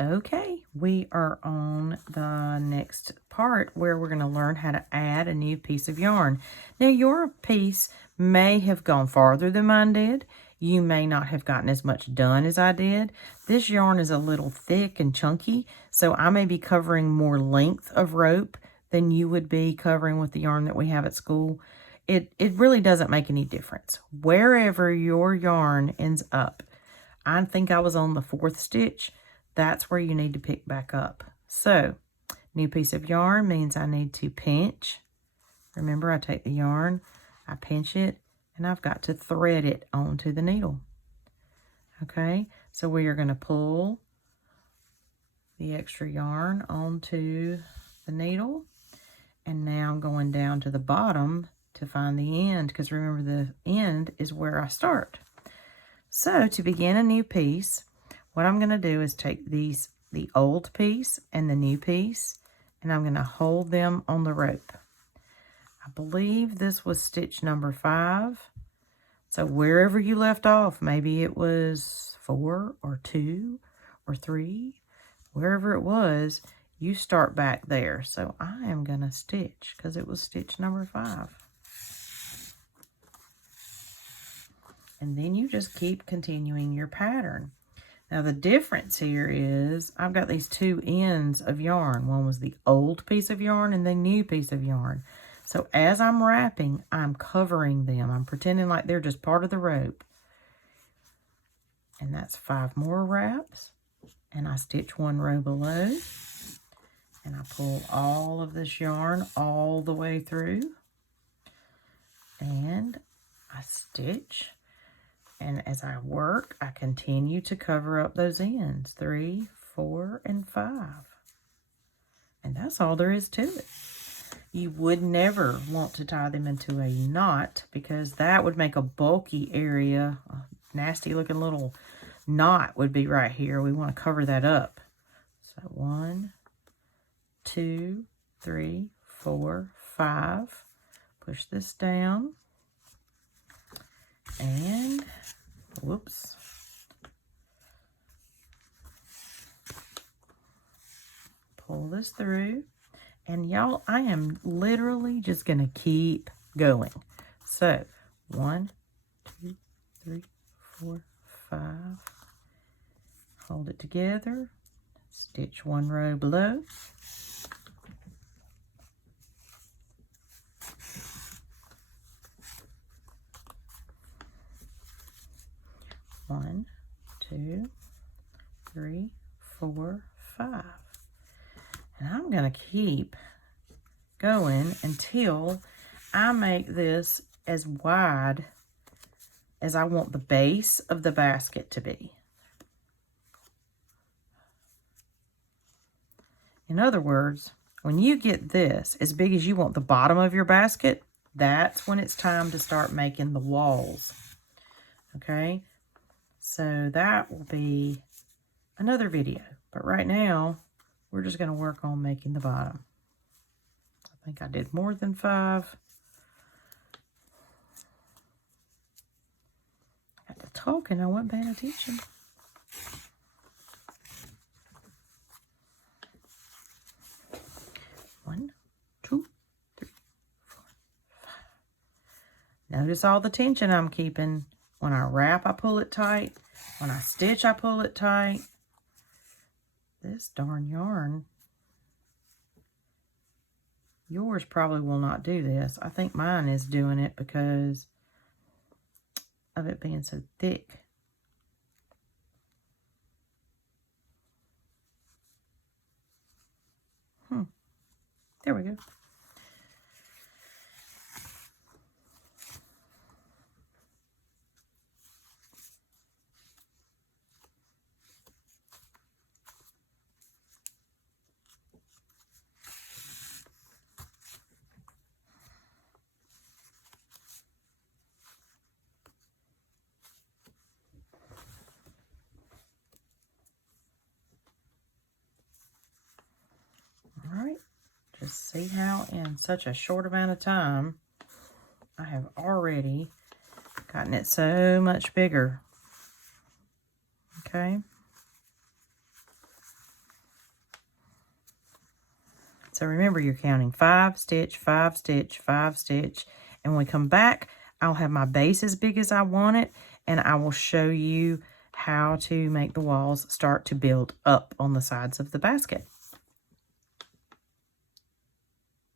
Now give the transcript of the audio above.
Okay, we are on the next part where we're going to learn how to add a new piece of yarn. Now, your piece may have gone farther than mine did. You may not have gotten as much done as I did. This yarn is a little thick and chunky, so I may be covering more length of rope than you would be covering with the yarn that we have at school. It really doesn't make any difference. Wherever your yarn ends up, I think I was on the 4th stitch. That's where you need to pick back up. So, new piece of yarn means I need to pinch. Remember, I take the yarn, I pinch it, and I've got to thread it onto the needle. Okay, so we are going to pull the extra yarn onto the needle. And now I'm going down to the bottom to find the end, because remember, the end is where I start. So, to begin a new piece, what I'm going to do is take the old piece and the new piece, and I'm going to hold them on the rope. I believe this was stitch number 5. So wherever you left off, maybe it was 4 or 2 or 3, wherever it was, you start back there. So I am going to stitch because it was stitch number 5. And then you just keep continuing your pattern. Now, the difference here is I've got these 2 ends of yarn. One was the old piece of yarn and the new piece of yarn. So as I'm wrapping, I'm covering them. I'm pretending like they're just part of the rope. And that's 5 more wraps. And I stitch 1 row below. And I pull all of this yarn all the way through. And I stitch. And as I work, I continue to cover up those ends. 3, 4, and 5. And that's all there is to it. You would never want to tie them into a knot because that would make a bulky area. A nasty looking little knot would be right here. We want to cover that up. So 1, 2, 3, 4, 5. Push this down. And, whoops. Pull this through. And y'all, I am literally just going to keep going. So, 1, 2, 3, 4, 5. Hold it together. Stitch 1 row below. One, 2, 3, 4, 5. And I'm going to keep going until I make this as wide as I want the base of the basket to be. In other words, when you get this as big as you want the bottom of your basket, that's when it's time to start making the walls. Okay? So that will be another video. But right now, we're just going to work on making the bottom. I think I did more than 5. I got to talk and I wasn't paying attention. One, 2, 3, 4, 5. Notice all the tension I'm keeping. When I wrap, I pull it tight. When I stitch, I pull it tight. This darn yarn. Yours probably will not do this. I think mine is doing it because of it being so thick. There we go. Just see how in such a short amount of time I have already gotten it so much bigger. Okay. So remember, you're counting 5 stitch, 5 stitch, 5 stitch. And when we come back, I'll have my base as big as I want it, and I will show you how to make the walls start to build up on the sides of the basket.